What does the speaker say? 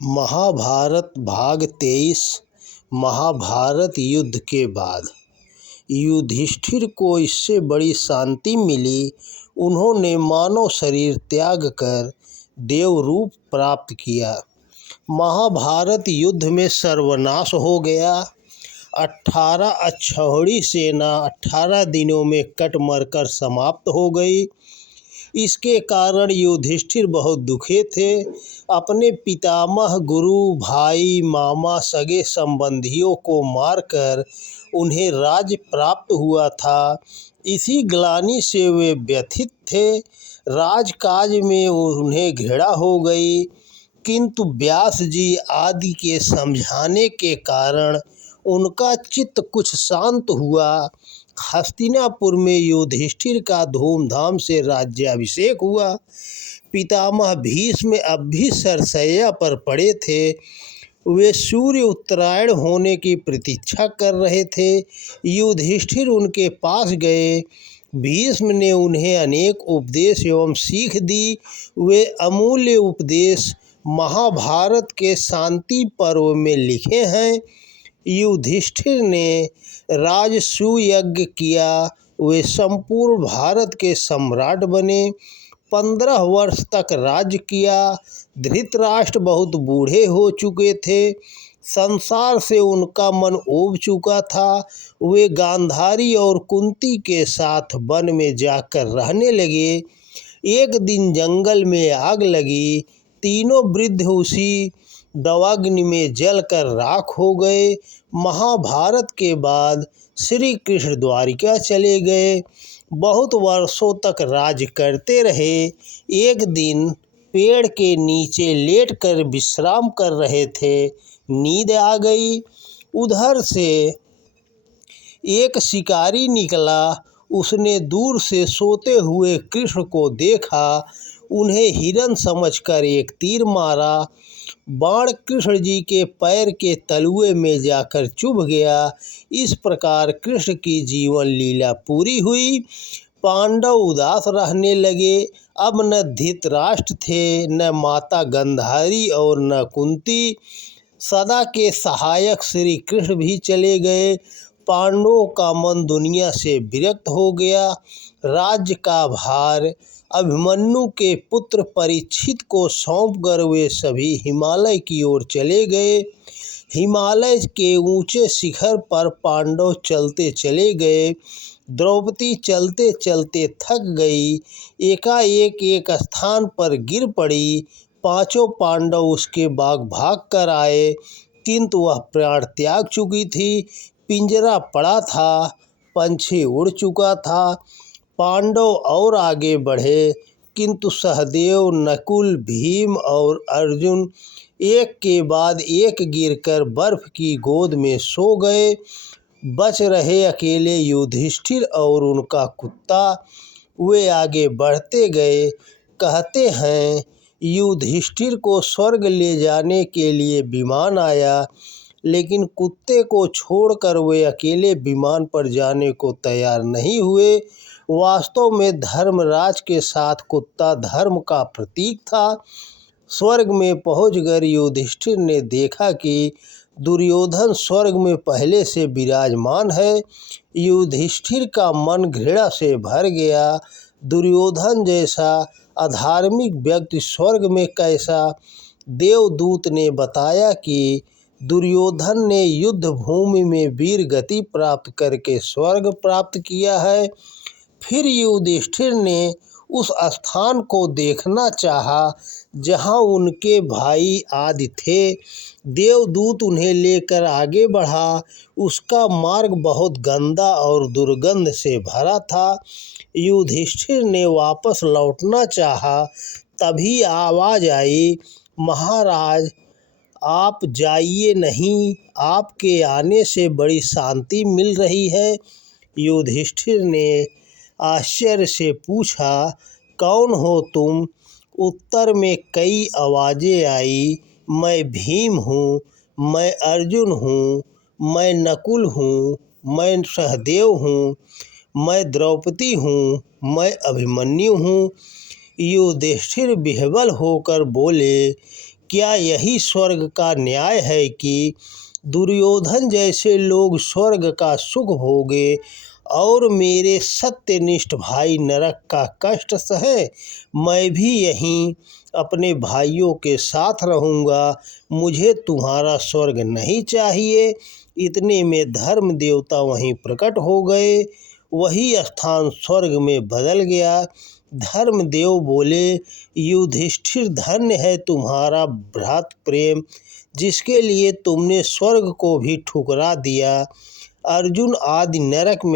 महाभारत भाग 23। महाभारत युद्ध के बाद युधिष्ठिर को इससे बड़ी शांति मिली। उन्होंने मानव शरीर त्याग कर देव रूप प्राप्त किया। महाभारत युद्ध में सर्वनाश हो गया। 18 अक्षौहिणी सेना 18 दिनों में कट मरकर समाप्त हो गई। इसके कारण युधिष्ठिर बहुत दुखे थे। अपने पितामह, गुरु, भाई, मामा, सगे संबंधियों को मारकर उन्हें राज्य प्राप्त हुआ था। इसी ग्लानि से वे व्यथित थे। राजकाज में उन्हें घृणा हो गई, किंतु व्यास जी आदि के समझाने के कारण उनका चित्त कुछ शांत हुआ। हस्तिनापुर में युधिष्ठिर का धूमधाम से राज्याभिषेक हुआ। पितामह भीष्म अब भी सरसैया पर पड़े थे। वे सूर्य उत्तरायण होने की प्रतीक्षा कर रहे थे। युधिष्ठिर उनके पास गए। भीष्म ने उन्हें अनेक उपदेश एवं सीख दी। वे अमूल्य उपदेश महाभारत के शांति पर्व में लिखे हैं। युधिष्ठिर ने राजसूय यज्ञ किया। वे संपूर्ण भारत के सम्राट बने। 15 वर्ष तक राज्य किया। धृतराष्ट्र बहुत बूढ़े हो चुके थे। संसार से उनका मन ऊब चुका था। वे गांधारी और कुंती के साथ वन में जाकर रहने लगे। एक दिन जंगल में आग लगी। तीनों वृद्ध उसी दवाग्नि में जलकर राख हो गए। महाभारत के बाद श्री कृष्ण द्वारिका चले गए। बहुत वर्षों तक राज करते रहे। एक दिन पेड़ के नीचे लेटकर विश्राम कर रहे थे। नींद आ गई। उधर से एक शिकारी निकला। उसने दूर से सोते हुए कृष्ण को देखा। उन्हें हिरन समझकर एक तीर मारा। बाण कृष्ण जी के पैर के तलुए में जाकर चुभ गया। इस प्रकार कृष्ण की जीवन लीला पूरी हुई। पांडव उदास रहने लगे। अब न धृतराष्ट्र थे, न माता गांधारी और न कुंती। सदा के सहायक श्री कृष्ण भी चले गए। पांडवों का मन दुनिया से विरक्त हो गया। राज्य का भार अभिमन्यु के पुत्र परीक्षित को सौंपकर वे सभी हिमालय की ओर चले गए। हिमालय के ऊंचे शिखर पर पांडव चलते चले गए। द्रौपदी चलते चलते थक गई। एकाएक एक स्थान पर गिर पड़ी। पांचों पांडव उसके भाग कर आए, किंतु वह प्राण त्याग चुकी थी। पिंजरा पड़ा था, पंछी उड़ चुका था। पांडव और आगे बढ़े, किंतु सहदेव, नकुल, भीम और अर्जुन एक के बाद एक गिरकर बर्फ की गोद में सो गए। बच रहे अकेले युधिष्ठिर और उनका कुत्ता। वे आगे बढ़ते गए। कहते हैं युधिष्ठिर को स्वर्ग ले जाने के लिए विमान आया, लेकिन कुत्ते को छोड़कर वे अकेले विमान पर जाने को तैयार नहीं हुए। वास्तव में धर्मराज के साथ कुत्ता धर्म का प्रतीक था। स्वर्ग में पहुंचकर युधिष्ठिर ने देखा कि दुर्योधन स्वर्ग में पहले से विराजमान है। युधिष्ठिर का मन घृणा से भर गया। दुर्योधन जैसा अधार्मिक व्यक्ति स्वर्ग में कैसा? देवदूत ने बताया कि दुर्योधन ने युद्ध भूमि में वीर गति प्राप्त करके स्वर्ग प्राप्त किया है। फिर युधिष्ठिर ने उस स्थान को देखना चाहा जहां उनके भाई आदि थे। देवदूत उन्हें लेकर आगे बढ़ा। उसका मार्ग बहुत गंदा और दुर्गंध से भरा था। युधिष्ठिर ने वापस लौटना चाहा, तभी आवाज आई, महाराज आप जाइए नहीं, आपके आने से बड़ी शांति मिल रही है। युधिष्ठिर ने आश्चर्य से पूछा, कौन हो तुम? उत्तर में कई आवाज़ें आई, मैं भीम हूँ, मैं अर्जुन हूँ, मैं नकुल हूँ, मैं सहदेव हूँ, मैं द्रौपदी हूँ, मैं अभिमन्यु हूँ। युधिष्ठिर विह्वल होकर बोले क्या यही स्वर्ग का न्याय है कि दुर्योधन जैसे लोग स्वर्ग का सुख भोगे और मेरे सत्यनिष्ठ भाई नरक का कष्ट सहे? मैं भी यहीं अपने भाइयों के साथ रहूँगा। मुझे तुम्हारा स्वर्ग नहीं चाहिए। इतने में धर्म देवता वहीं प्रकट हो गए। वही स्थान स्वर्ग में बदल गया। धर्मदेव बोले, युधिष्ठिर, धन्य है तुम्हारा भ्रात प्रेम, जिसके लिए तुमने स्वर्ग को भी ठुकरा दिया। अर्जुन आदि नरक में